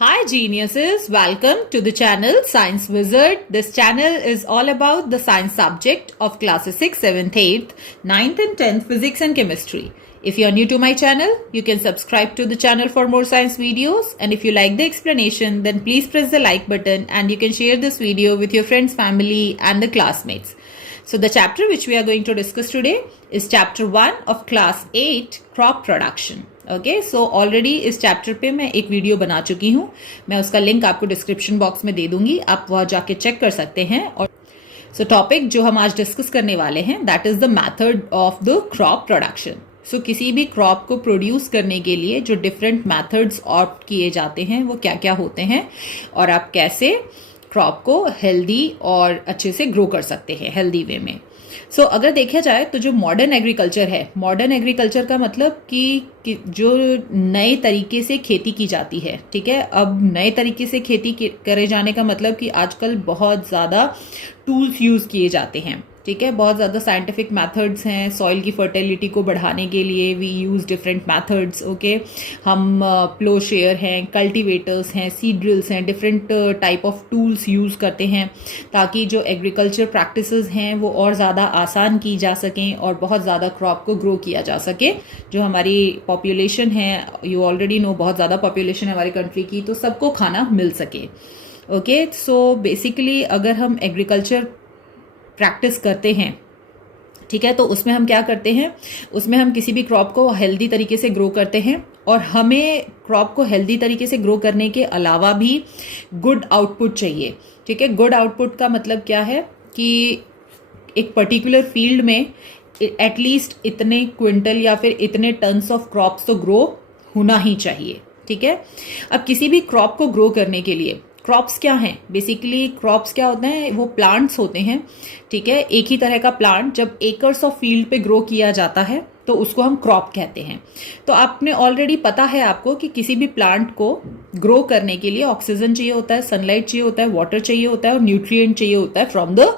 Hi geniuses, welcome to the channel Science Wizard. This channel is all about the science subject of classes 6th, 7th, 8th, 9th and 10th physics and chemistry. If you are new to my channel, you can subscribe to the channel for more science videos, and if you like the explanation, then please press the like button and you can share this video with your friends, family and the classmates. So the chapter which we are going to discuss today is chapter 1 of class 8 crop production. Okay so already इस chapter पे मैं एक video बना चुकी हूँ. मैं उसका link आपको डिस्क्रिप्शन बॉक्स में दे दूंगी, आप वहाँ जाके चेक कर सकते हैं. और सो टॉपिक जो हम आज डिस्कस करने वाले हैं that is the method of the crop production. So किसी भी क्रॉप को प्रोड्यूस करने के लिए जो डिफरेंट मेथड्स ऑप्ट किए जाते हैं वो क्या क्या होते हैं और आप कैसे क्रॉप को हेल्दी और अच्छे से ग्रो कर सकते हैं हेल्दी वे में. सो अगर देखा जाए तो जो मॉडर्न एग्रीकल्चर है, मॉडर्न एग्रीकल्चर का मतलब कि जो नए तरीके से खेती की जाती है. ठीक है, अब नए तरीके से खेती करे जाने का मतलब कि आजकल बहुत ज़्यादा टूल्स यूज़ किए जाते हैं. ठीक है, बहुत ज़्यादा साइंटिफिक मेथड्स हैं सॉइल की फर्टिलिटी को बढ़ाने के लिए. We use different methods. Okay, हम प्लो शेयर हैं, कल्टीवेटर्स हैं, सीड ड्रिल्स हैं, different type of tools use करते हैं ताकि जो एग्रीकल्चर प्रैक्टिसेस हैं वो और ज़्यादा आसान की जा सकें और बहुत ज़्यादा क्रॉप को ग्रो किया जा सके. जो हमारी पॉपुलेशन है, यू ऑलरेडी नो, बहुत ज़्यादा पॉपुलेशन है हमारी कंट्री की, तो सबको खाना मिल सके. ओके, सो बेसिकली अगर हम एग्रीकल्चर प्रैक्टिस करते हैं, ठीक है, तो उसमें हम क्या करते हैं, उसमें हम किसी भी क्रॉप को हेल्दी तरीके से ग्रो करते हैं और हमें क्रॉप को हेल्दी तरीके से ग्रो करने के अलावा भी गुड आउटपुट चाहिए. ठीक है, गुड आउटपुट का मतलब क्या है कि एक पर्टिकुलर फील्ड में एटलीस्ट इतने क्विंटल या फिर इतने टन्स ऑफ क्रॉप्स तो ग्रो होना ही चाहिए. ठीक है, अब किसी भी क्रॉप को ग्रो करने के लिए क्रॉप्स क्या हैं, बेसिकली क्रॉप्स क्या होते हैं, वो प्लांट्स होते हैं. ठीक है, एक ही तरह का प्लांट जब एकर्स ऑफ फील्ड पे ग्रो किया जाता है तो उसको हम क्रॉप कहते हैं. तो आपने ऑलरेडी पता है आपको कि किसी भी प्लांट को ग्रो करने के लिए ऑक्सीजन चाहिए होता है, सनलाइट चाहिए होता है, वाटर चाहिए होता है और न्यूट्रिएंट चाहिए होता है फ्रॉम द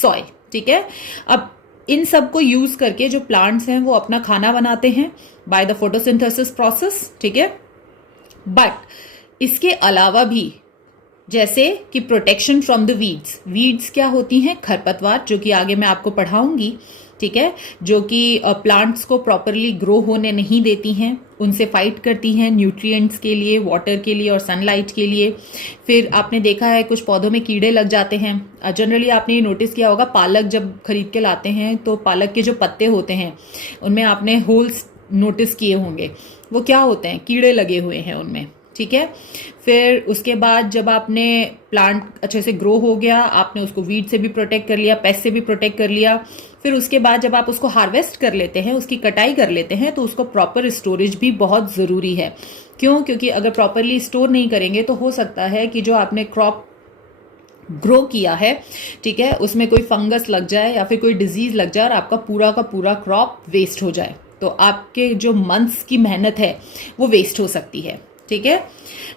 सॉइल. ठीक है, अब इन सब को यूज करके जो प्लांट्स हैं वो अपना खाना बनाते हैं बाय द फोटोसिंथेसिस प्रोसेस. ठीक है, बट इसके अलावा भी जैसे कि protection from the weeds. Weeds क्या होती हैं, खरपतवार, जो कि आगे मैं आपको पढ़ाऊंगी. ठीक है, जो कि प्लांट्स को प्रॉपरली ग्रो होने नहीं देती हैं, उनसे फाइट करती हैं न्यूट्रिएंट्स के लिए, वाटर के लिए और सनलाइट के लिए. फिर आपने देखा है कुछ पौधों में कीड़े लग जाते हैं. जनरली आपने ये नोटिस किया होगा, पालक जब खरीद के लाते हैं तो पालक के जो पत्ते होते हैं उनमें आपने होल्स नोटिस किए होंगे. वो क्या होते हैं, कीड़े लगे हुए हैं उनमें. ठीक है, फिर उसके बाद जब आपने प्लांट अच्छे से ग्रो हो गया, आपने उसको वीड से भी प्रोटेक्ट कर लिया, पेस्ट से भी प्रोटेक्ट कर लिया. फिर उसके बाद जब आप उसको हार्वेस्ट कर लेते हैं, उसकी कटाई कर लेते हैं, तो उसको प्रॉपर स्टोरेज भी बहुत ज़रूरी है. क्यों? क्योंकि अगर प्रॉपरली स्टोर नहीं करेंगे तो हो सकता है कि जो आपने क्रॉप ग्रो किया है, ठीक है, उसमें कोई फंगस लग जाए या फिर कोई डिजीज लग जाए और आपका पूरा का पूरा क्रॉप वेस्ट हो जाए. तो आपके जो मंथ्स की मेहनत है वो वेस्ट हो सकती है. ठीक है,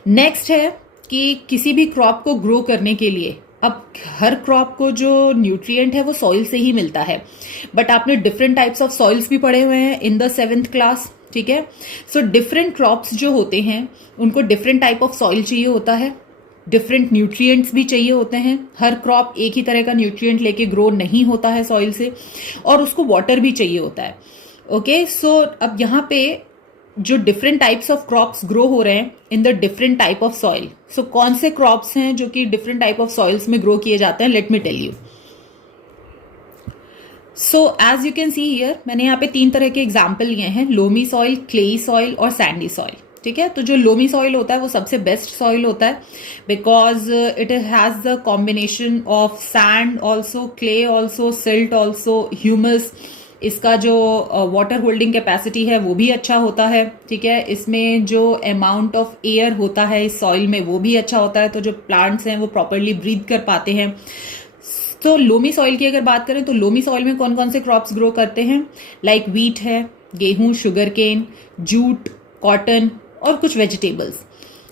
नेक्स्ट है कि किसी भी क्रॉप को ग्रो करने के लिए, अब हर क्रॉप को जो न्यूट्रिएंट है वो सॉइल से ही मिलता है, बट आपने डिफरेंट टाइप्स ऑफ सॉइल्स भी पढ़े हुए हैं इन द 7th क्लास. ठीक है, सो डिफरेंट क्रॉप्स जो होते हैं उनको डिफरेंट टाइप ऑफ सॉइल चाहिए होता है, डिफरेंट न्यूट्रिएंट्स भी चाहिए होते हैं. हर क्रॉप एक ही तरह का न्यूट्रिएंट लेके ग्रो नहीं होता है सॉइल से, और उसको वाटर भी चाहिए होता है. ओके, सो अब यहाँ पे जो different types of crops grow हो रहे हैं in the different type of soil. So कौन से क्रॉप्स हैं जो कि डिफरेंट टाइप ऑफ सॉइल्स में ग्रो किए जाते हैं, let me tell you. So as you can see here, मैंने यहाँ पे 3 तरह के एग्जाम्पल लिए हैं, लोमी सॉइल, क्लेई सॉइल और सैंडी सॉइल. ठीक है, तो जो लोमी सॉइल होता है वो सबसे बेस्ट सॉइल होता है because it has the combination of sand also, clay also, silt also, humus. इसका जो वाटर होल्डिंग कैपेसिटी है वो भी अच्छा होता है. ठीक है, इसमें जो अमाउंट ऑफ एयर होता है इस सॉइल में वो भी अच्छा होता है, तो जो प्लांट्स हैं वो प्रॉपरली ब्रीथ कर पाते हैं. तो लोमी सॉइल की अगर बात करें तो लोमी सॉइल में कौन कौन से क्रॉप्स ग्रो करते हैं, लाइक व्हीट है, गेहूं, शुगर केन, जूट, कॉटन और कुछ वेजिटेबल्स.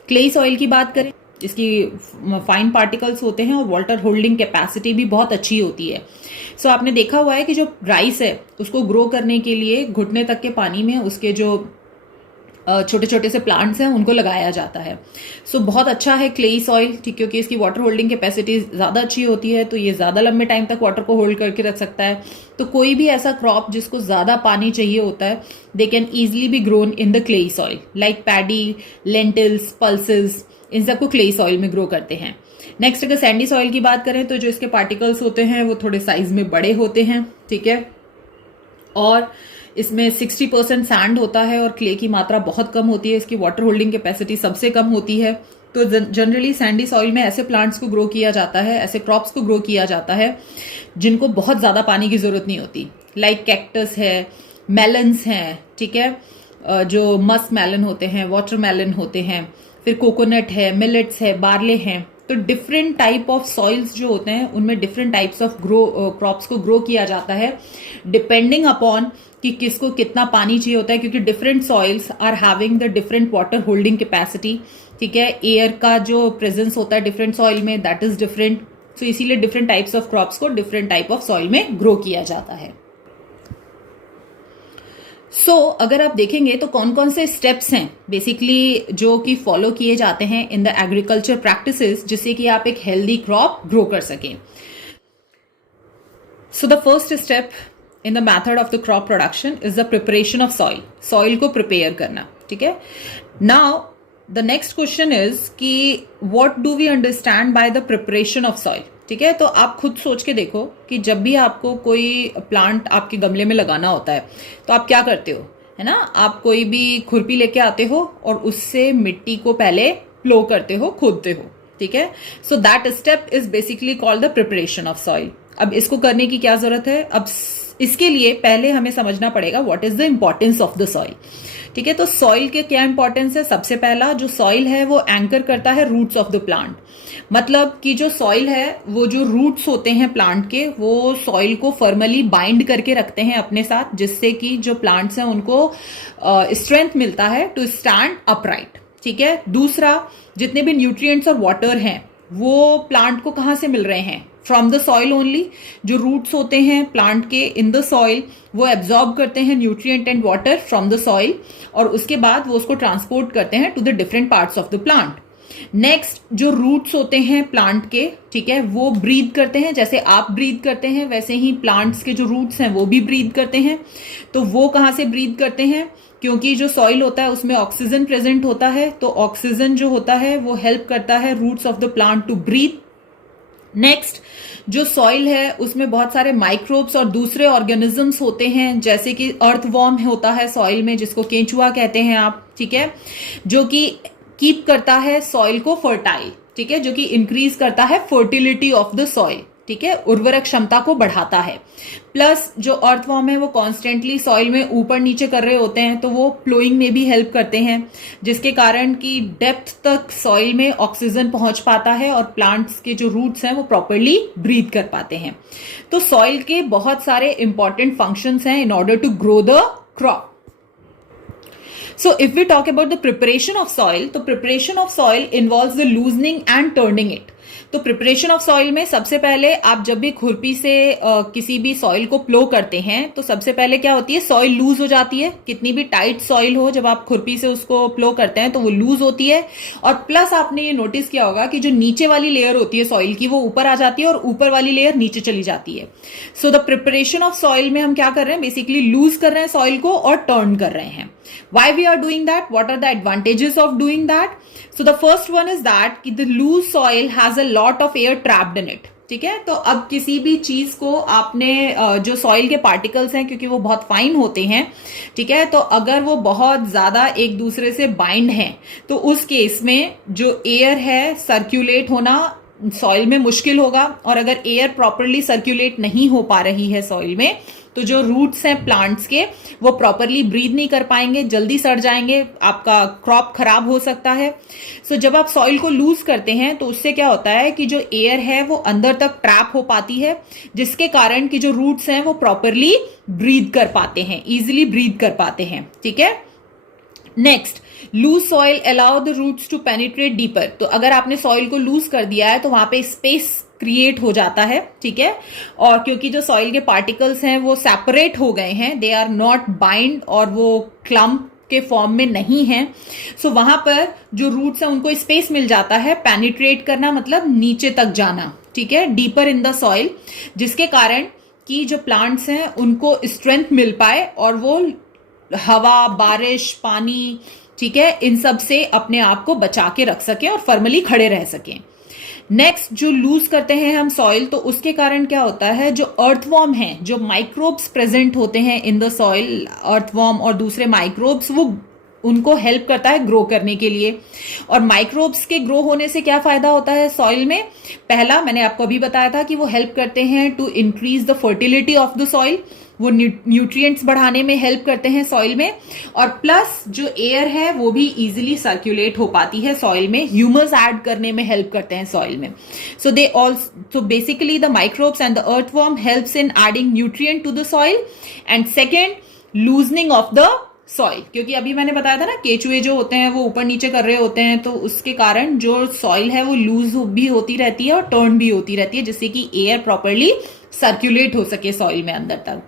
क्लेई सॉइल की बात करें, इसकी फाइन पार्टिकल्स होते हैं और वाटर होल्डिंग कैपेसिटी भी बहुत अच्छी होती है. सो आपने देखा हुआ है कि जो राइस है उसको ग्रो करने के लिए घुटने तक के पानी में उसके जो छोटे छोटे से प्लांट्स हैं उनको लगाया जाता है। सो बहुत अच्छा है क्लेई सॉइल, ठीक, क्योंकि इसकी वाटर होल्डिंग कैपेसिटी ज़्यादा अच्छी होती है, तो ये ज़्यादा लंबे टाइम तक वाटर को होल्ड करके रख सकता है। तो कोई भी ऐसा क्रॉप जिसको ज़्यादा पानी चाहिए होता है, they can easily be grown in the clayey soil, like paddy, lentils, pulses, इन सबको क्लेई सॉइल में ग्रो करते हैं। नेक्स्ट अगर सैंडी सॉइल की बात करें तो जो इसके पार्टिकल्स होते हैं वो थोड़े साइज में बड़े होते हैं, ठीक है, और इसमें 60% सैंड होता है और क्ले की मात्रा बहुत कम होती है, इसकी वाटर होल्डिंग कैपेसिटी सबसे कम होती है। तो जनरली सैंडी सॉइल में ऐसे प्लांट्स को ग्रो किया जाता है, ऐसे क्रॉप्स को ग्रो किया जाता है जिनको बहुत ज़्यादा पानी की ज़रूरत नहीं होती, लाइक कैक्टस है, मेलन्स हैं, ठीक है, जो मस्क मेलन होते हैं, वाटर मेलन होते हैं, फिर कोकोनट है, मिलेट्स है, बार्ले हैं। तो डिफरेंट टाइप ऑफ सॉइल्स जो होते हैं उनमें डिफरेंट टाइप्स ऑफ क्रॉप्स को ग्रो किया जाता है डिपेंडिंग अपॉन कि किसको कितना पानी चाहिए होता है, क्योंकि different soils are having the different water holding capacity, ठीक है, एयर का जो प्रेजेंस होता है डिफरेंट सॉइल में दैट इज डिफरेंट। सो इसीलिए डिफरेंट टाइप्स ऑफ क्रॉप्स को डिफरेंट टाइप ऑफ सॉइल में ग्रो किया जाता है। अगर आप देखेंगे तो कौन कौन से स्टेप्स हैं बेसिकली जो कि फॉलो किए जाते हैं इन द एग्रीकल्चर प्रैक्टिसेस जिससे कि आप एक हेल्दी क्रॉप ग्रो कर सकें। So the first step in the method of the crop production is the preparation of soil, soil को प्रिपेयर करना, ठीक है। Now the next question is कि what do we understand by the preparation of soil, ठीक है। तो आप खुद सोच के देखो कि जब भी आपको कोई प्लांट आपके गमले में लगाना होता है तो आप क्या करते हो, है ना, आप कोई भी खुरपी लेके आते हो और उससे मिट्टी को पहले प्लो करते हो, खोदते हो, ठीक है। So that step is basically called the preparation of soil. अब इसको करने की क्या जरूरत है, अब इसके लिए पहले हमें समझना पड़ेगा what is the importance of the soil, ठीक है। तो सॉइल के क्या इंपॉर्टेंस है, सबसे पहला जो सॉइल है वो एंकर करता है रूट्स ऑफ द प्लांट, मतलब कि जो सॉइल है वो जो रूट्स होते हैं प्लांट के वो सॉइल को फर्मली बाइंड करके रखते हैं अपने साथ, जिससे कि जो प्लांट्स हैं उनको स्ट्रेंथ मिलता है टू स्टैंड अपराइट, ठीक है। दूसरा, जितने भी न्यूट्रिएंट्स और वाटर हैं वो प्लांट को कहाँ से मिल रहे हैं, फ्रॉम द सॉइल ओनली। जो रूट्स होते हैं प्लांट के इन द सॉइल वो एब्जॉर्ब करते हैं nutrient and water from the soil और उसके बाद वो उसको ट्रांसपोर्ट करते हैं to the different parts of the plant. Next, जो रूट्स होते हैं प्लांट के, ठीक है, वो ब्रीथ करते हैं, जैसे आप ब्रीथ करते हैं वैसे ही प्लांट्स के जो रूट्स हैं वो भी ब्रीथ करते हैं। तो वो कहाँ से ब्रीथ करते हैं, क्योंकि जो सॉइल होता है उसमें ऑक्सीजन प्रेजेंट होता है, तो ऑक्सीजन जो होता है वो हेल्प करता है roots of the plant to breathe. Next, जो सॉइल है उसमें बहुत सारे माइक्रोब्स और दूसरे ऑर्गेनिजम्स होते हैं, जैसे कि अर्थवॉर्म होता है सॉइल में जिसको केंचुआ कहते हैं आप, ठीक है, जो कि कीप करता है सॉइल को फर्टाइल, ठीक है, जो कि इंक्रीज करता है फर्टिलिटी ऑफ द सॉइल, ठीक है, उर्वरक क्षमता को बढ़ाता है। प्लस जो अर्थवॉर्म है वो कॉन्स्टेंटली सॉइल में ऊपर नीचे कर रहे होते हैं, तो वो प्लोइंग में भी हेल्प करते हैं, जिसके कारण कि डेप्थ तक सॉइल में ऑक्सीजन पहुंच पाता है और प्लांट्स के जो रूट्स हैं वो प्रॉपरली ब्रीथ कर पाते हैं। तो सॉइल के बहुत सारे इंपॉर्टेंट फंक्शंस हैं in order to grow the crop. So if we talk about the preparation of soil, तो preparation of soil involves the loosening and turning it. तो प्रिपरेशन ऑफ सॉइल में सबसे पहले आप जब भी खुरपी से किसी भी सॉइल को प्लो करते हैं तो सबसे पहले क्या होती है, सॉइल लूज हो जाती है। कितनी भी टाइट सॉइल हो, जब आप खुरपी से उसको प्लो करते हैं तो वो लूज होती है। और प्लस आपने ये नोटिस किया होगा कि जो नीचे वाली लेयर होती है सॉइल की वो ऊपर आ जाती है और ऊपर वाली लेयर नीचे चली जाती है। So the preparation of soil में हम क्या कर रहे हैं, बेसिकली लूज कर रहे हैं सॉइल को और टर्न कर रहे हैं। Why we are doing that? What are the advantages of doing that? So the first one is that कि the loose soil has a lot of air trapped in it. ठीक है, तो अब किसी भी चीज को आपने जो सॉइल के पार्टिकल्स हैं क्योंकि वो बहुत फाइन होते हैं, ठीक है, तो अगर वो बहुत ज्यादा एक दूसरे से बाइंड हैं तो उस केस में जो एयर है सर्क्यूलेट होना सॉइल में मुश्किल होगा। और अगर एयर प्रॉपरली सर्क्यूलेट नहीं हो पा रही है सॉइल में तो जो रूट्स हैं प्लांट्स के वो प्रॉपरली ब्रीथ नहीं कर पाएंगे, जल्दी सड़ जाएंगे, आपका क्रॉप खराब हो सकता है। सो जब आप सॉइल को लूज करते हैं तो उससे क्या होता है कि जो एयर है वो अंदर तक ट्रैप हो पाती है, जिसके कारण कि जो रूट्स हैं वो प्रॉपरली ब्रीथ कर पाते हैं, इजिली ब्रीथ कर पाते हैं, ठीक है। Next, loose soil allow the roots to penetrate deeper. तो अगर आपने सॉइल को लूज कर दिया है तो वहां पे स्पेस क्रिएट हो जाता है, ठीक है, और क्योंकि जो सॉइल के पार्टिकल्स हैं वो सेपरेट हो गए हैं, दे आर नॉट बाइंड और वो क्लम्प के फॉर्म में नहीं है, सो वहां पर जो रूट्स है उनको स्पेस मिल जाता है। पेनिट्रेट करना मतलब नीचे तक जाना, ठीक है, डीपर इन द सॉइल, जिसके कारण कि जो प्लांट्स हैं उनको स्ट्रेंथ मिल पाए और वो हवा, बारिश, पानी, ठीक है, इन सब से अपने आप को बचा के रख सकें और फर्मली खड़े रह सकें। नेक्स्ट, जो लूज करते हैं हम सॉइल, तो उसके कारण क्या होता है, जो अर्थवॉर्म है, जो माइक्रोब्स प्रेजेंट होते हैं इन द सॉइल, अर्थवॉर्म और दूसरे माइक्रोब्स, वो उनको हेल्प करता है ग्रो करने के लिए। और माइक्रोब्स के ग्रो होने से क्या फायदा होता है सॉइल में? पहला मैंने आपको अभी बताया था कि वो हेल्प करते हैं to increase the fertility of the soil, वो न्यूट्रिएंट्स बढ़ाने में हेल्प करते हैं सॉइल में। और प्लस जो एयर है वो भी इजीली सर्कुलेट हो पाती है सॉइल में, ह्यूमस ऐड करने में हेल्प करते हैं सॉइल में। So basically the microbes and the earthworm helps in adding nutrient to the soil. And second, loosening of the soil, क्योंकि अभी मैंने बताया था ना, केचुए जो होते हैं वो ऊपर नीचे कर रहे होते हैं, तो उसके कारण जो सॉइल है वो लूज भी होती रहती है और टर्न भी होती रहती है, जिससे कि एयर प्रॉपरली सर्कुलेट हो सके सॉइल में अंदर तक।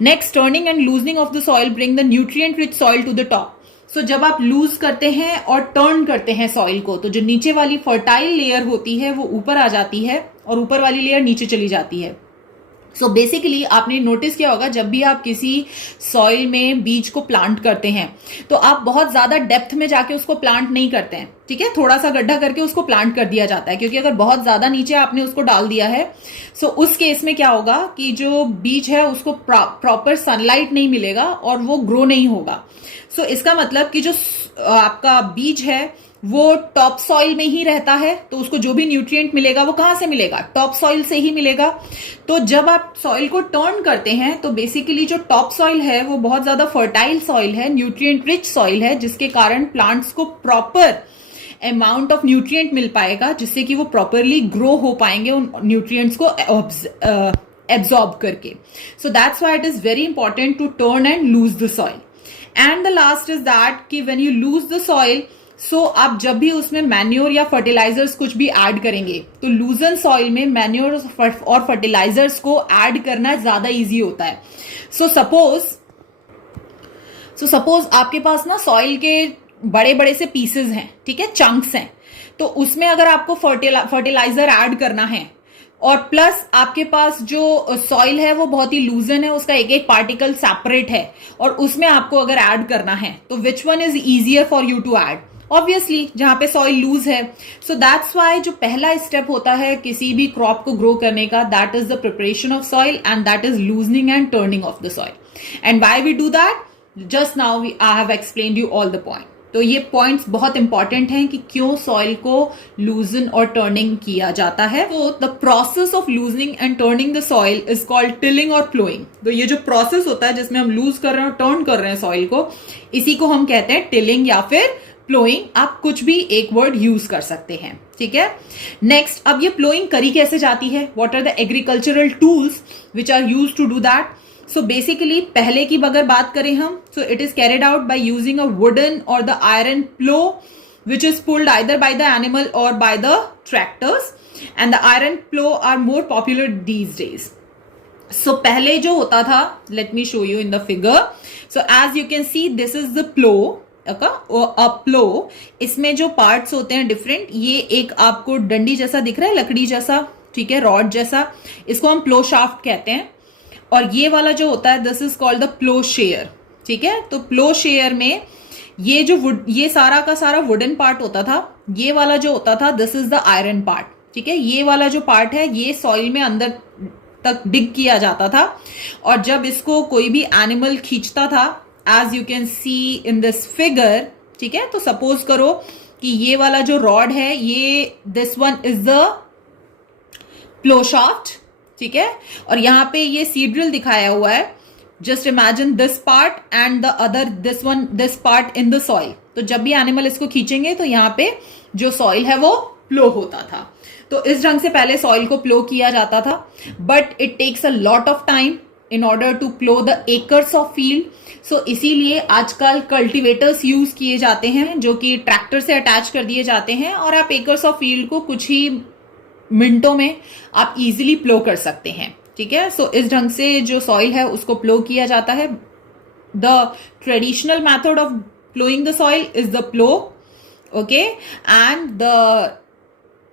Next, turning and loosening of the soil bring the nutrient rich soil to the top. So जब आप लूज करते हैं और टर्न करते हैं सॉइल को, तो जो नीचे वाली फर्टाइल लेयर होती है वो ऊपर आ जाती है और ऊपर वाली लेयर नीचे चली जाती है। सो बेसिकली आपने नोटिस किया होगा, जब भी आप किसी सॉइल में बीज को प्लांट करते हैं तो आप बहुत ज्यादा डेप्थ में जाके उसको प्लांट नहीं करते हैं, ठीक है, थोड़ा सा गड्ढा करके उसको प्लांट कर दिया जाता है, क्योंकि अगर बहुत ज्यादा नीचे आपने उसको डाल दिया है, सो उस केस में क्या होगा कि जो बीज है उसको प्रॉपर सनलाइट नहीं मिलेगा और वो ग्रो नहीं होगा। सो इसका मतलब कि जो आपका बीज है वो टॉप सॉइल में ही रहता है, तो उसको जो भी न्यूट्रिएंट मिलेगा वो कहां से मिलेगा? टॉप सॉइल से ही मिलेगा। तो जब आप सॉइल को टर्न करते हैं तो बेसिकली जो टॉप सॉइल है वो बहुत ज्यादा फर्टाइल सॉइल है, न्यूट्रिएंट रिच सॉइल है, जिसके कारण प्लांट्स को प्रॉपर अमाउंट ऑफ न्यूट्रिएंट मिल पाएगा, जिससे कि वो प्रॉपरली ग्रो हो पाएंगे उन न्यूट्रिएंट्स को एब्जॉर्ब करके। So that's why it is very important to turn and loose the soil. And the last is that कि when you loose the soil, so आप जब भी उसमें मैन्योर या फर्टिलाइजर्स कुछ भी ऐड करेंगे, तो लूजन सॉइल में मैन्योर और फर्टिलाइजर्स को ऐड करना ज्यादा इजी होता है। सो सपोज आपके पास ना सॉइल के बड़े बड़े से पीसेस हैं, ठीक है, चंक्स हैं, तो उसमें अगर आपको फर्टिलाइजर ऐड करना है और प्लस आपके पास जो सॉइल है वो बहुत ही लूजन है, उसका एक एक पार्टिकल सेपरेट है, और उसमें आपको अगर ऐड करना है, तो which one is easier for you to add? Obviously जहां पे सॉइल लूज है। सो दैट्स वाई जो पहला स्टेप होता है किसी भी क्रॉप को ग्रो करने का, that is the preparation of soil and that is loosening and turning of the soil. And why we do that? Just now I have explained you all the point. तो ये points बहुत important हैं कि क्यों soil को लूजन और turning किया जाता है। तो the process of loosening and turning the soil is called tilling और प्लोइंग। तो ये जो प्रोसेस होता है जिसमें हम लूज कर रहे हैं और टर्न कर रहे हैं सॉइल को, इसी को हम कहते हैं टिलिंग या फिर प्लोइंग। आप कुछ भी एक वर्ड यूज कर सकते हैं, ठीक है। नेक्स्ट, अब ये प्लोइंग करी कैसे जाती है? What are the agricultural tools which are use to do that? So basically पहले की अगर बात करें हम, so it is carried out by using a wooden और the iron plough which is pulled either by the animal और by the tractors, and the iron plough are more popular these days. So पहले जो होता था, let me show you in the figure. So as you can see this is the plough, plough. इसमें जो parts होते हैं different, ये एक आपको डंडी जैसा दिख रहा है, लकड़ी जैसा, ठीक है, रॉड जैसा, इसको हम प्लो शाफ्ट कहते हैं। और ये वाला जो होता है this is called the ploughshare, ठीक है। तो प्लो शेयर में ये जो ये सारा का सारा वुडन पार्ट होता था, ये वाला जो होता था this is the iron part, ठीक है। ये वाला जो पार्ट है ये सॉइल में अंदर तक डिग किया जाता था, और जब इसको कोई भी एनिमल खींचता था, as you can see in this figure, ठीक है। तो सपोज करो कि ये वाला जो रॉड है, ये this one is the plough shaft, ठीक है, और यहां पे ये सीड्रिल दिखाया हुआ है। Just imagine this part and the other this part in the soil. तो जब भी एनिमल इसको खींचेंगे तो यहाँ पे जो सॉइल है वो प्लो होता था। तो इस ढंग से पहले सॉइल को प्लो किया जाता था, but it takes a lot of time in order to plough the acres of field. So इसीलिए आजकल कल्टीवेटर्स यूज किए जाते हैं जो कि ट्रैक्टर से अटैच कर दिए जाते हैं, और आप एकर्स ऑफ फील्ड को कुछ ही मिनटों में आप इजीली प्लो कर सकते हैं, ठीक है। सो इस ढंग से जो सॉइल है उसको प्लो किया जाता है। The traditional method of plowing the soil is the plow, okay, and the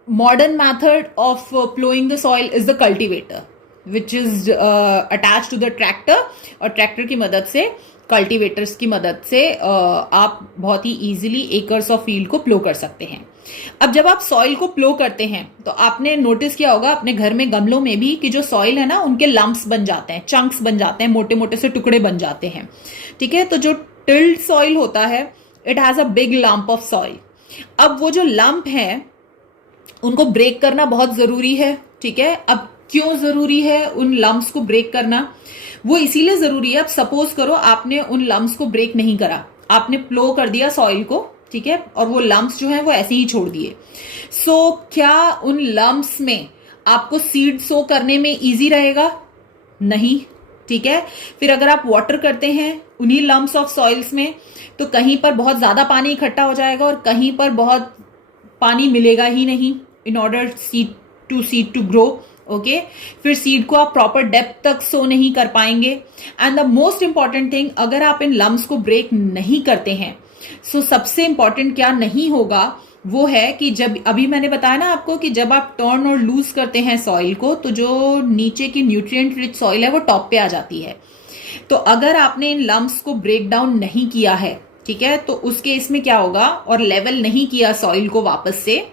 modern method of plowing the soil is the cultivator, which is attached to the tractor, और ट्रैक्टर की मदद से, कल्टीवेटर्स की मदद से आप बहुत ही इजीली एकर्स ऑफ फील्ड को प्लो कर सकते हैं। अब जब आप सॉइल को प्लो करते हैं तो आपने नोटिस किया होगा अपने घर में गमलों में भी कि जो सॉइल है ना, उनके लंप्स बन जाते हैं, चंक्स बन जाते हैं, मोटे मोटे से टुकड़े बन जाते हैं, ठीक है। तो जो टिल्ड सॉइल होता है, it has a big lump of soil. अब वो जो लंप है उनको ब्रेक करना बहुत जरूरी है, ठीक है। अब क्यों जरूरी है उन लम्प्स को ब्रेक करना? वो इसीलिए जरूरी है, अब सपोज करो आपने उन लम्प्स को ब्रेक नहीं करा, आपने प्लो कर दिया सॉइल को, ठीक है, और वो लम्प्स जो है वो ऐसे ही छोड़ दिए। सो क्या उन लम्प्स में आपको सीड सो करने में इजी रहेगा? नहीं, ठीक है। फिर अगर आप वाटर करते हैं उन्हीं लम्प्स ऑफ सॉइल्स में, तो कहीं पर बहुत ज्यादा पानी इकट्ठा हो जाएगा और कहीं पर बहुत पानी मिलेगा ही नहीं in order seed to grow, okay. फिर सीड को आप प्रॉपर डेप्थ तक सो नहीं कर पाएंगे। And the most important thing, अगर आप इन लम्प्स को ब्रेक नहीं करते हैं, सो सबसे इंपॉर्टेंट क्या नहीं होगा वो है कि जब अभी मैंने बताया ना आपको कि जब आप टर्न और लूज करते हैं सॉइल को, तो जो नीचे की न्यूट्रिएंट रिच सॉइल है वो टॉप पे आ जाती है। तो अगर आपने इन लम्प्स को ब्रेक डाउन नहीं किया है, ठीक है, तो उस केस में क्या होगा, और लेवल नहीं किया सॉइल को वापस से,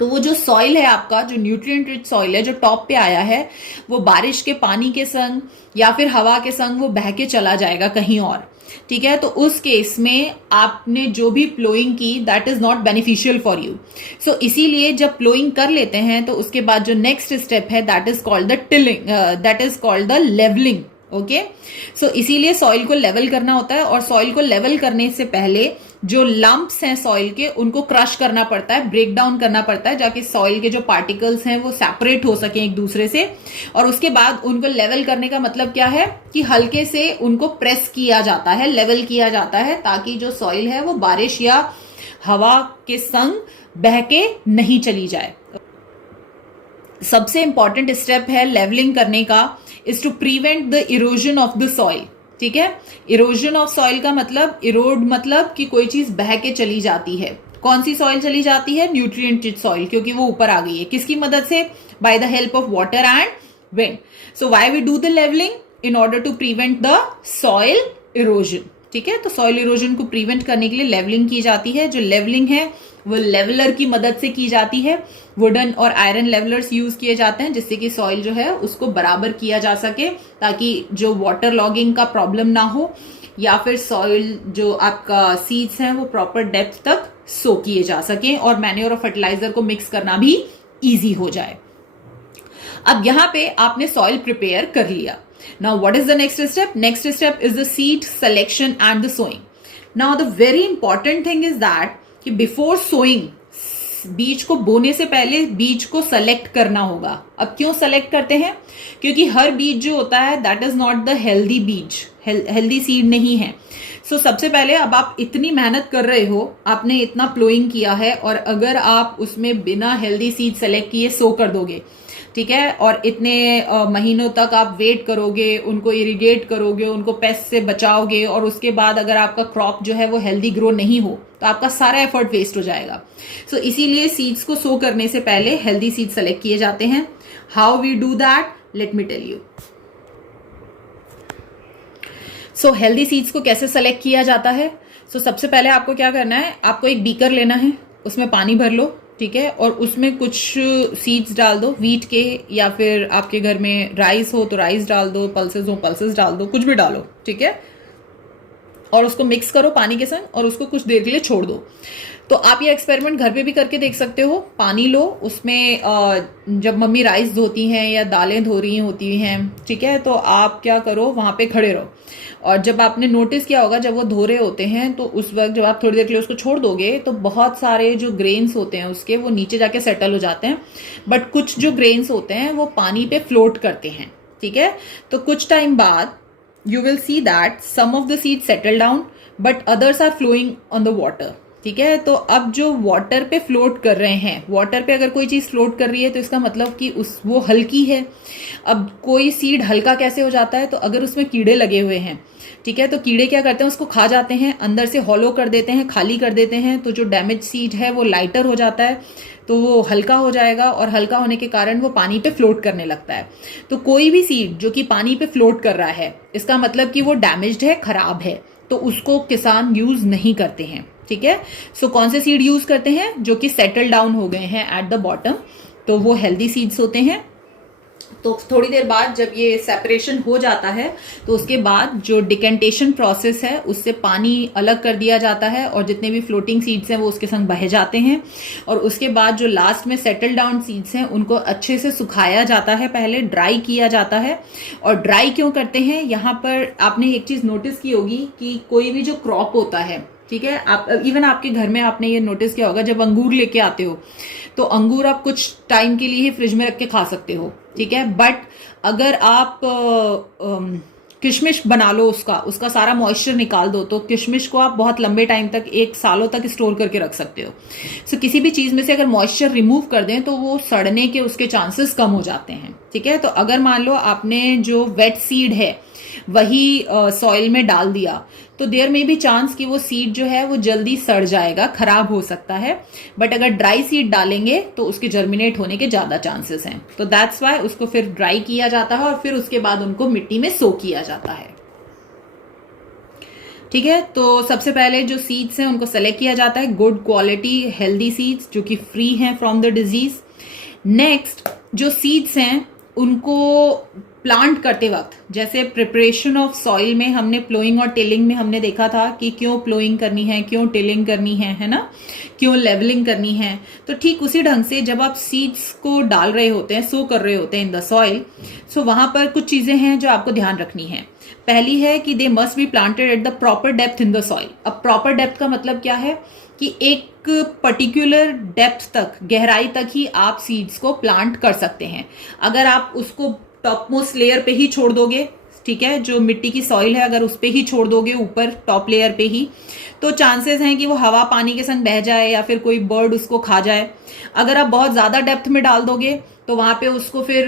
तो वो जो सॉइल है आपका, जो न्यूट्रिएंट रिच सॉइल है जो टॉप पे आया है, वो बारिश के पानी के संग या फिर हवा के संग वो बह के चला जाएगा कहीं और, ठीक है। तो उस केस में आपने जो भी प्लोइंग की, that is not beneficial for you. So इसीलिए जब प्लोइंग कर लेते हैं तो उसके बाद जो नेक्स्ट स्टेप है that is called the tilling, that is called the levelling, okay. So इसीलिए सॉइल को लेवल करना होता है, और सॉइल को लेवल करने से पहले जो लंप्स हैं सॉइल के उनको क्रश करना पड़ता है, ब्रेक डाउन करना पड़ता है, जाके सॉइल के जो पार्टिकल्स हैं वो सेपरेट हो सके एक दूसरे से। और उसके बाद उनको लेवल करने का मतलब क्या है कि हल्के से उनको प्रेस किया जाता है, लेवल किया जाता है, ताकि जो सॉइल है वो बारिश या हवा के संग बह के नहीं चली जाए। सबसे इंपॉर्टेंट स्टेप है लेवलिंग करने का is to prevent the erosion of the soil, ठीक है। इरोजन ऑफ सॉइल का मतलब, इरोड मतलब कि कोई चीज बह के चली जाती है। कौन सी सॉइल चली जाती है? न्यूट्रिएंट रिच सॉइल, क्योंकि वो ऊपर आ गई है। किसकी मदद से? By the help of water and wind. So why we do the levelling? In order to prevent the soil erosion, ठीक है। तो सॉइल इरोजन को प्रिवेंट करने के लिए लेवलिंग की जाती है। जो लेवलिंग है वो लेवलर की मदद से की जाती है। वुडन और आयरन लेवलर्स यूज किए जाते हैं जिससे कि सॉइल जो है उसको बराबर किया जा सके, ताकि जो वाटर लॉगिंग का प्रॉब्लम ना हो, या फिर सॉइल जो आपका सीड्स हैं वो प्रॉपर डेप्थ तक सो किए जा सके, और मैन्योर और फर्टिलाइजर को मिक्स करना भी इजी हो जाए। अब यहां पे आपने सॉइल प्रिपेयर कर लिया। Now what is the next step? Next step is the seed selection and the sowing. Now the very important thing is that कि बिफोर सोइंग, बीज को बोने से पहले बीज को सेलेक्ट करना होगा। अब क्यों सेलेक्ट करते हैं? क्योंकि हर बीज जो होता है that is not the healthy बीज, हेल्दी सीड नहीं है। सो सबसे पहले, अब आप इतनी मेहनत कर रहे हो, आपने इतना प्लोइंग किया है, और अगर आप उसमें बिना हेल्दी सीड सेलेक्ट किए सो कर दोगे, ठीक है, और इतने महीनों तक आप वेट करोगे, उनको इरिगेट करोगे, उनको पेस्ट से बचाओगे, और उसके बाद अगर आपका क्रॉप जो है वो हेल्दी ग्रो नहीं हो तो आपका सारा एफर्ट वेस्ट हो जाएगा। सो इसीलिए सीड्स को सो करने से पहले हेल्दी सीड सेलेक्ट किए जाते हैं। How we do that, let me tell you. So healthy seeds को कैसे सेलेक्ट किया जाता है? सो सबसे पहले आपको क्या करना है, आपको एक बीकर लेना है, उसमें पानी भर लो, ठीक है, और उसमें कुछ सीड्स डाल दो, व्हीट के, या फिर आपके घर में राइस हो तो राइस डाल दो, पल्सेस हो पल्सेस डाल दो, कुछ भी डालो, ठीक है, और उसको मिक्स करो पानी के संग और उसको कुछ देर के लिए छोड़ दो। तो आप ये एक्सपेरिमेंट घर पे भी करके देख सकते हो। पानी लो, उसमें जब मम्मी राइस धोती हैं या दालें धो रही होती हैं, ठीक है, तो आप क्या करो, वहां पे खड़े रहो, और जब आपने नोटिस किया होगा जब वो धो रहे होते हैं तो उस वक्त जब आप थोड़ी देर के लिए उसको छोड़ दोगे तो बहुत सारे जो ग्रेन्स होते हैं उसके वो नीचे जाके सेटल हो जाते हैं, बट कुछ जो ग्रेन्स होते हैं वो पानी पे फ्लोट करते हैं, ठीक है। तो कुछ टाइम बाद you will see that some of the seeds settle down but others are flowing on the water, ठीक है। तो अब जो वाटर पे फ्लोट कर रहे हैं, वाटर पे अगर कोई चीज फ्लोट कर रही है तो इसका मतलब कि वो हल्की है। अब कोई सीड हल्का कैसे हो जाता है, तो अगर उसमें कीड़े लगे हुए हैं, ठीक है, तो कीड़े क्या करते हैं, उसको खा जाते हैं, अंदर से हॉलो कर देते हैं, खाली कर देते हैं, तो जो डैमेज सीड है वो लाइटर हो जाता है, तो वो हल्का हो जाएगा, और हल्का होने के कारण वो पानी पे फ्लोट करने लगता है। तो कोई भी सीड जो कि पानी पे फ्लोट कर रहा है, इसका मतलब कि वो डैमेज्ड है, खराब है, तो उसको किसान यूज नहीं करते हैं। ठीक है। सो कौन से सीड यूज करते हैं, जो कि सेटल डाउन हो गए हैं एट द बॉटम, तो वो हेल्दी सीड्स होते हैं। तो थोड़ी देर बाद जब ये सेपरेशन हो जाता है, तो उसके बाद जो डिकेंटेशन प्रोसेस है उससे पानी अलग कर दिया जाता है, और जितने भी फ्लोटिंग सीड्स हैं वो उसके संग बह जाते हैं। और उसके बाद जो लास्ट में सेटल डाउन सीड्स हैं उनको अच्छे से सुखाया जाता है, पहले ड्राई किया जाता है। और ड्राई क्यों करते हैं, यहाँ पर आपने एक चीज नोटिस की होगी कि कोई भी जो क्रॉप होता है, ठीक है, आप इवन आपके घर में आपने ये नोटिस किया होगा, जब अंगूर लेके आते हो तो अंगूर आप कुछ टाइम के लिए ही फ्रिज में रख के खा सकते हो, ठीक है। बट अगर आप किशमिश बना लो, उसका सारा मॉइस्चर निकाल दो, तो किशमिश को आप बहुत लंबे टाइम तक, 1 सालों तक स्टोर करके रख सकते हो। सो किसी भी चीज में से अगर मॉइस्चर रिमूव कर दें तो वो सड़ने के उसके चांसेस कम हो जाते हैं। ठीक है। तो अगर मान लो आपने जो वेट सीड है वही सॉइल में डाल दिया, तो देयर में भी चांस कि वो सीड जो है वो जल्दी सड़ जाएगा, खराब हो सकता है। बट अगर ड्राई सीड डालेंगे तो उसके जर्मिनेट होने के ज्यादा चांसेस हैं। तो दैट्स वाई उसको फिर ड्राई किया जाता है और फिर उसके बाद उनको मिट्टी में सो किया जाता है। ठीक है। तो सबसे पहले जो सीड्स हैं उनको सेलेक्ट किया जाता है, गुड क्वालिटी हेल्दी सीड्स जो कि फ्री हैं फ्रॉम द डिजीज। नेक्स्ट जो सीड्स हैं उनको प्लांट करते वक्त, जैसे प्रिपरेशन ऑफ सॉइल में हमने प्लोइंग और टिलिंग में हमने देखा था कि क्यों प्लोइंग करनी है, क्यों टिलिंग करनी है ना, क्यों लेवलिंग करनी है। तो ठीक उसी ढंग से जब आप सीड्स को डाल रहे होते हैं, सो कर रहे होते हैं इन द सॉइल, सो वहां पर कुछ चीजें हैं जो आपको ध्यान रखनी है। पहली है कि they must be planted eight the proper depth in the soil. अब प्रॉपर डेप्थ का मतलब क्या है कि एक पर्टिकुलर डेप्थ तक, गहराई तक ही आप सीड्स को प्लांट कर सकते हैं। अगर आप उसको टॉप मोस्ट लेयर पे ही छोड़ दोगे, ठीक है, जो मिट्टी की सॉइल है अगर उस पे ही छोड़ दोगे ऊपर टॉप लेयर पे ही, तो चांसेस हैं कि वो हवा पानी के संग बह जाए या फिर कोई बर्ड उसको खा जाए। अगर आप बहुत ज्यादा डेप्थ में डाल दोगे तो वहां पे उसको फिर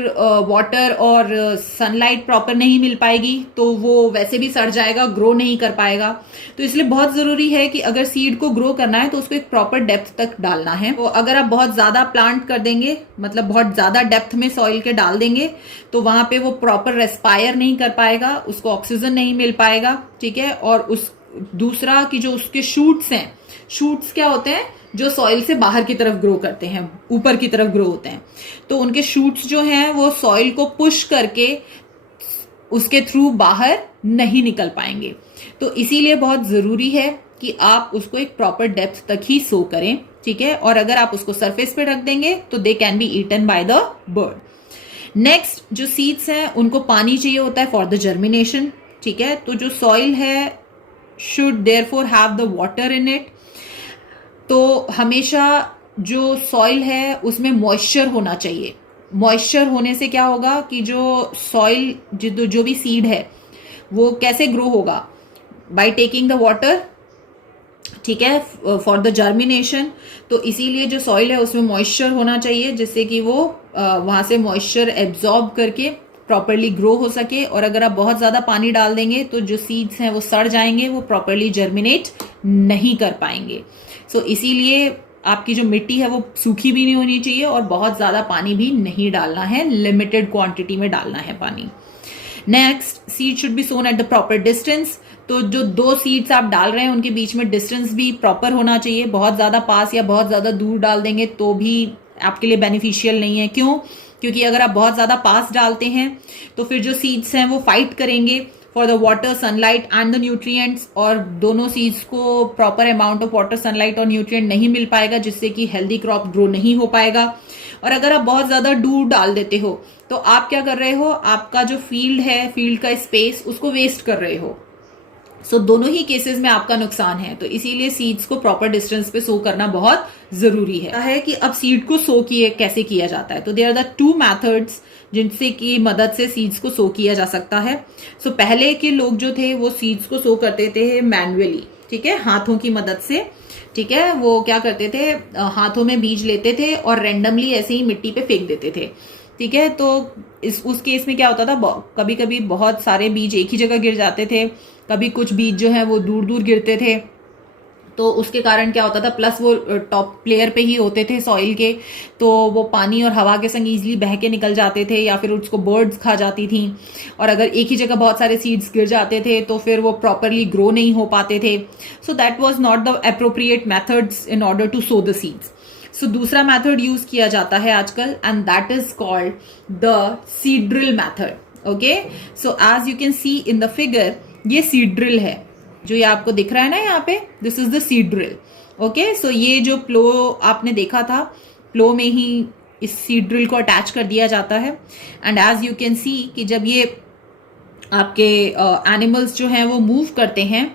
वाटर और सनलाइट प्रॉपर नहीं मिल पाएगी, तो वो वैसे भी सड़ जाएगा, ग्रो नहीं कर पाएगा। तो इसलिए बहुत जरूरी है कि अगर सीड को ग्रो करना है तो उसको एक प्रॉपर डेप्थ तक डालना है। तो अगर आप बहुत ज्यादा प्लांट कर देंगे, मतलब बहुत ज्यादा डेप्थ में सॉइल के डाल देंगे, तो वहां पे वो प्रॉपर रेस्पायर नहीं कर पाएगा, उसको ऑक्सीजन नहीं मिल पाएगा। ठीक है। और उस दूसरा कि जो उसके शूट्स हैं, शूट्स क्या होते हैं, जो सॉइल से बाहर की तरफ ग्रो करते हैं, ऊपर की तरफ ग्रो होते हैं, तो उनके शूट्स जो हैं वो सॉइल को पुश करके उसके थ्रू बाहर नहीं निकल पाएंगे। तो इसीलिए बहुत जरूरी है कि आप उसको एक प्रॉपर डेप्थ तक ही सो करें। ठीक है। और अगर आप उसको सरफेस पे रख देंगे तो they can be eaten by the bird. Next जो सीड्स हैं उनको पानी चाहिए होता है फॉर द जर्मिनेशन। ठीक है। तो जो सॉइल है should therefore have the water in it। तो हमेशा जो सॉइल है उसमें मॉइस्चर होना चाहिए। मॉइस्चर होने से क्या होगा कि जो सॉइल, जो भी सीड है वो कैसे ग्रो होगा, बाय टेकिंग द वाटर। ठीक है, फॉर द जर्मिनेशन। तो इसीलिए जो सॉइल है उसमें मॉइस्चर होना चाहिए, जिससे कि वो वहां से मॉइस्चर एब्जॉर्ब करके प्रॉपरली ग्रो हो सके। और अगर आप बहुत ज्यादा पानी डाल देंगे तो जो सीड्स हैं वो सड़ जाएंगे, वो प्रॉपरली जर्मिनेट नहीं कर पाएंगे। सो इसीलिए आपकी जो मिट्टी है वो सूखी भी नहीं होनी चाहिए और बहुत ज्यादा पानी भी नहीं डालना है, लिमिटेड क्वांटिटी में डालना है पानी। Next, seed should be sown at the proper distance. तो जो 2 सीड्स आप डाल रहे हैं उनके बीच में डिस्टेंस भी प्रॉपर होना चाहिए। बहुत ज्यादा पास या बहुत ज्यादा दूर डाल देंगे तो भी आपके लिए बेनिफिशियल नहीं है। क्यों? क्योंकि अगर आप बहुत ज्यादा पास डालते हैं तो फिर जो सीड्स हैं वो फाइट करेंगे for the water, sunlight and the nutrients, और दोनों सीड्स को proper amount of water, sunlight और न्यूट्रिएंट नहीं मिल पाएगा, जिससे कि हेल्दी क्रॉप ग्रो नहीं हो पाएगा। और अगर आप बहुत ज्यादा दूर डाल देते हो तो आप क्या कर रहे हो, आपका जो फील्ड है, फील्ड का स्पेस, उसको वेस्ट कर रहे हो। सो दोनों ही केसेस में आपका नुकसान है। तो इसीलिए सीड्स को प्रॉपर डिस्टेंस पे सो करना बहुत जरूरी है कि अब सीड को सो कैसे किया जाता है। तो देयर आर द 2 मेथड्स जिनसे की मदद से सीड्स को सो किया जा सकता है। सो पहले के लोग जो थे वो सीड्स को सो करते थे मैन्युअली, ठीक है, हाथों की मदद से। ठीक है, वो क्या करते थे, हाथों में बीज लेते थे और रेंडमली ऐसे ही मिट्टी पे फेंक देते थे। ठीक है, तो उस केस में क्या होता था, कभी कभी बहुत सारे बीज एक ही जगह गिर जाते थे, कभी कुछ बीज जो है वो दूर दूर गिरते थे। तो उसके कारण क्या होता था, प्लस वो टॉप प्लेयर पे ही होते थे सॉइल के, तो वो पानी और हवा के संग ईजिली बह के निकल जाते थे या फिर उसको बर्ड्स खा जाती थी। और अगर एक ही जगह बहुत सारे सीड्स गिर जाते थे तो फिर वो प्रॉपरली ग्रो नहीं हो पाते थे। So that was not the appropriate methods in order to sow the seeds. So दूसरा मेथड यूज किया जाता है आजकल, and that is called the seed drill method. Okay, so as you can see in the figure, ये seed drill है जो ये आपको दिख रहा है ना यहाँ पे, this is the seed drill. Okay, so ये जो प्लो आपने देखा था, प्लो में ही इस सीड ड्रिल को अटैच कर दिया जाता है। And as you can see कि जब ये आपके एनिमल्स जो हैं वो मूव करते हैं,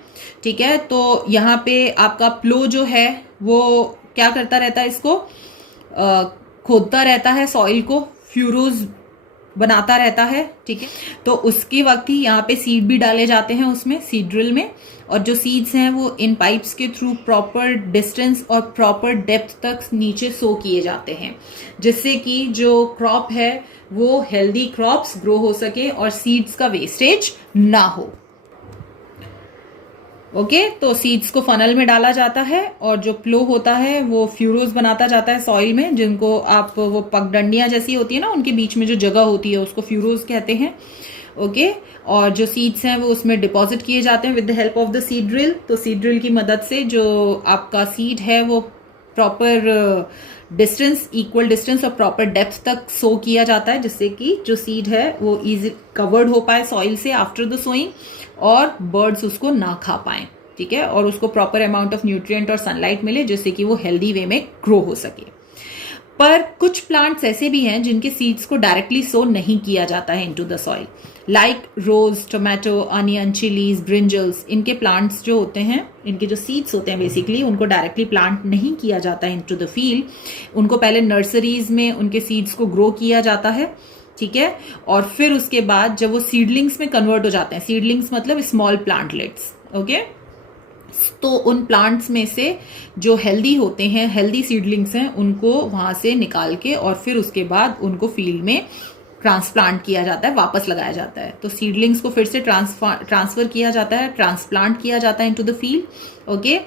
ठीक है, तो यहाँ पे आपका प्लो जो है वो क्या करता रहता है, इसको खोदता रहता है, सॉइल को फ्यूरोज बनाता रहता है। ठीक है, तो उसके वक्त ही यहाँ पे सीड भी डाले जाते हैं उसमें, सीड ड्रिल में, और जो सीड्स हैं वो इन पाइप्स के थ्रू प्रॉपर डिस्टेंस और प्रॉपर डेप्थ तक नीचे सो किए जाते हैं, जिससे कि जो क्रॉप है वो हेल्दी क्रॉप्स ग्रो हो सके और सीड्स का वेस्टेज ना हो। ओके, तो सीड्स को फनल में डाला जाता है और जो प्लो होता है वो फ्यूरोज बनाता जाता है सॉइल में, जिनको आप वो पगडंडियां जैसी होती है ना, उनके बीच में जो जगह होती है उसको फ्यूरोज कहते हैं। ओके, और जो सीड्स हैं वो उसमें डिपॉजिट किए जाते हैं with the help of the seed drill. तो सीड ड्रिल की मदद से जो आपका सीड है वो प्रॉपर डिस्टेंस, इक्वल डिस्टेंस और प्रॉपर डेप्थ तक सो किया जाता है, जिससे कि जो सीड है वो इजी कवर्ड हो पाए सॉइल से आफ्टर द सोइंग और बर्ड्स उसको ना खा पाएं। ठीक है, और उसको प्रॉपर अमाउंट ऑफ न्यूट्रिएंट और सनलाइट मिले, जिससे कि वो हेल्दी वे में ग्रो हो सके। पर कुछ प्लांट्स ऐसे भी हैं जिनके सीड्स को डायरेक्टली सो नहीं किया जाता है into the soil, like rose, tomato, onion, chillies, brinjals. इनके प्लांट्स जो होते हैं, इनके जो सीड्स होते हैं बेसिकली, उनको डायरेक्टली प्लांट नहीं किया जाता है इनटू द फील्ड। उनको पहले नर्सरीज में उनके सीड्स को ग्रो किया जाता है। ठीक है, और फिर उसके बाद जब वो सीडलिंग्स में कन्वर्ट हो जाते हैं, सीडलिंग्स मतलब स्मॉल प्लांटलेट्स, ओके, तो उन प्लांट्स में से जो हेल्दी होते हैं, हेल्दी सीडलिंग्स हैं, उनको वहां से निकाल के और फिर उसके बाद उनको फील्ड में ट्रांसप्लांट किया जाता है, वापस लगाया जाता है। तो सीडलिंग्स को फिर से ट्रांसफर किया जाता है, ट्रांसप्लांट किया जाता है इनटू द फील्ड। ओके,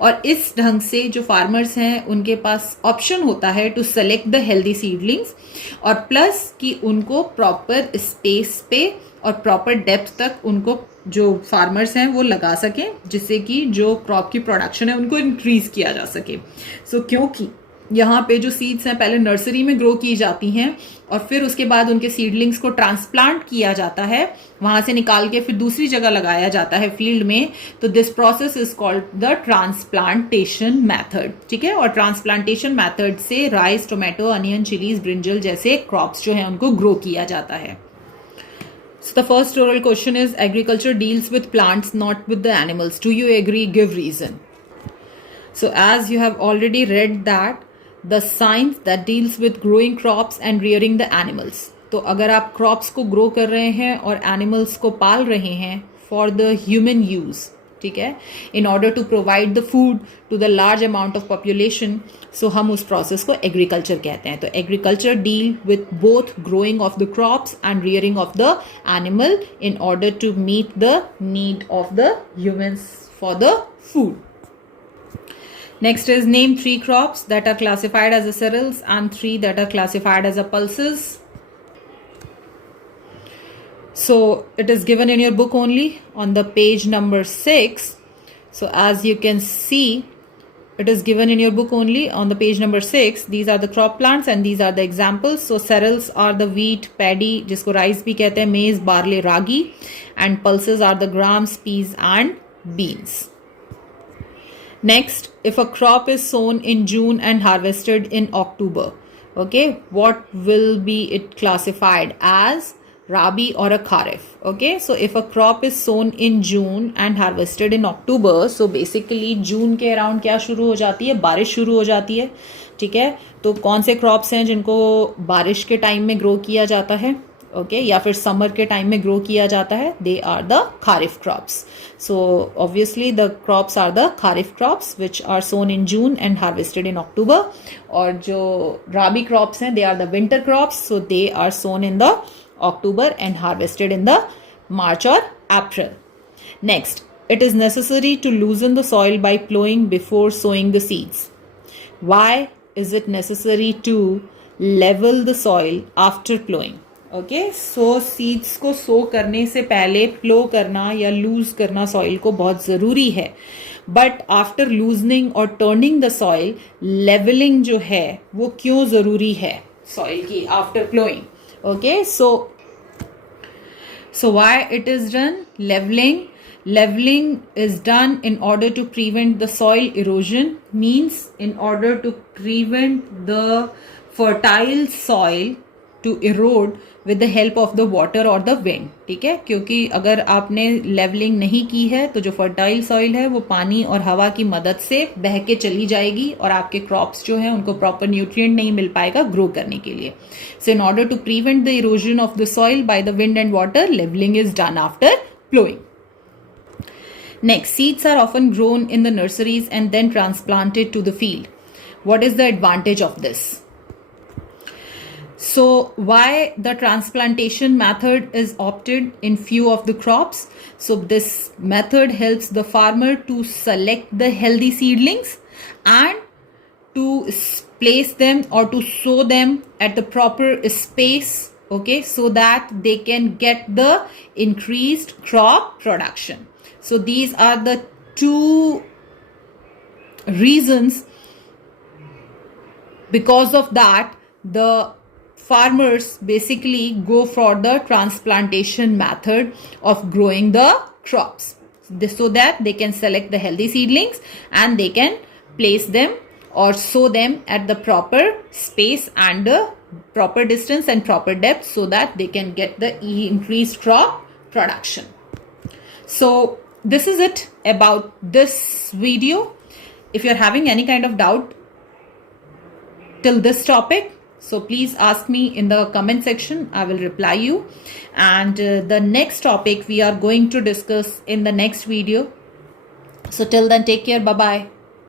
और इस ढंग से जो फार्मर्स हैं उनके पास ऑप्शन होता है to select the healthy seedlings, और प्लस कि उनको प्रॉपर स्पेस पे और प्रॉपर डेप्थ तक उनको जो फार्मर्स हैं वो लगा सकें, जिससे कि जो क्रॉप की प्रोडक्शन है उनको इंक्रीज किया जा सके। सो क्योंकि यहाँ पे जो सीड्स हैं पहले नर्सरी में ग्रो की जाती हैं और फिर उसके बाद उनके सीडलिंग्स को ट्रांसप्लांट किया जाता है, वहां से निकाल के फिर दूसरी जगह लगाया जाता है फील्ड में। तो this process is called the transplantation method. ठीक है, और ट्रांसप्लांटेशन मेथड से rice, tomato, onion, chillies, brinjal जैसे क्रॉप्स जो है उनको ग्रो किया जाता है। So the first oral question is, agriculture deals with plants, not with the animals. Do you agree? Give reason. So as you have already read that, the science that deals with growing crops and rearing the animals. तो अगर आप crops को grow कर रहे हैं और animals को पाल रहे हैं for the human use, ठीक है, in order to provide the food to the large amount of population, so हम उस process को agriculture कहते हैं। तो agriculture deal with both growing of the crops and rearing of the animal in order to meet the need of the humans for the food. Next is, name 3 crops that are classified as a cereals and 3 that are classified as a pulses. So it is given in your book only on the page number 6. So as you can see, it is given in your book only on the page number 6. These are the crop plants and these are the examples. So cereals are the wheat, paddy, जिसको rice भी कहते हैं, maize, barley, ragi, and pulses are the grams, peas and beans. Next, if a crop is sown in June and harvested in October, okay, what will be it classified as? Rabi or a Kharif. Okay, so if a crop is sown in June and harvested in October, so basically June के around क्या शुरू हो जाती है, बारिश शुरू हो जाती है। ठीक है, तो कौन से क्रॉप्स हैं जिनको बारिश के टाइम में ग्रो किया जाता है? ओके, या फिर समर के टाइम में ग्रो किया जाता है, they are the kharif crops. So obviously the crops are the kharif crops which are sown in June and harvested in October. और जो राबी क्रॉप्स हैं, they are the winter crops, so they are sown in the October and harvested in the March और April. Next, it is necessary to loosen the soil by plowing before sowing the seeds. Why is it necessary to level the soil after plowing? Okay, so seeds को सो करने से पहले प्लो करना या loose करना soil को बहुत ज़रूरी है. बट आफ्टर लूजनिंग और टर्निंग द सॉइल, लेवलिंग जो है वो क्यों ज़रूरी है सॉइल की after ploughing? Okay, so why it is done? Leveling is done in order to prevent the soil erosion, means in order to prevent the fertile soil to erode with the help of the water or the wind. ठीक है, क्योंकि अगर आपने levelling नहीं की है तो जो फर्टाइल सॉइल है वो पानी और हवा की मदद से बह के चली जाएगी और आपके क्रॉप्स जो हैं उनको प्रॉपर न्यूट्रिएंट नहीं मिल पाएगा ग्रो करने के लिए. So in order to prevent the erosion of the soil by the wind and water, levelling is done after ploughing. Next, seeds are often grown in the nurseries and then transplanted to the field. What is the advantage of this? So, why the transplantation method is opted in few of the crops? So, this method helps the farmer to select the healthy seedlings and to place them or to sow them at the proper space, okay, so that they can get the increased crop production. So these are the two reasons. Because of that, the farmers basically go for the transplantation method of growing the crops, so that they can select the healthy seedlings and they can place them or sow them at the proper space and the proper distance and proper depth, so that they can get the increased crop production. So this is it about this video. If you're having any kind of doubt till this topic, so please ask me in the comment section. I will reply you. And the next topic we are going to discuss in the next video. So till then, take care. Bye bye.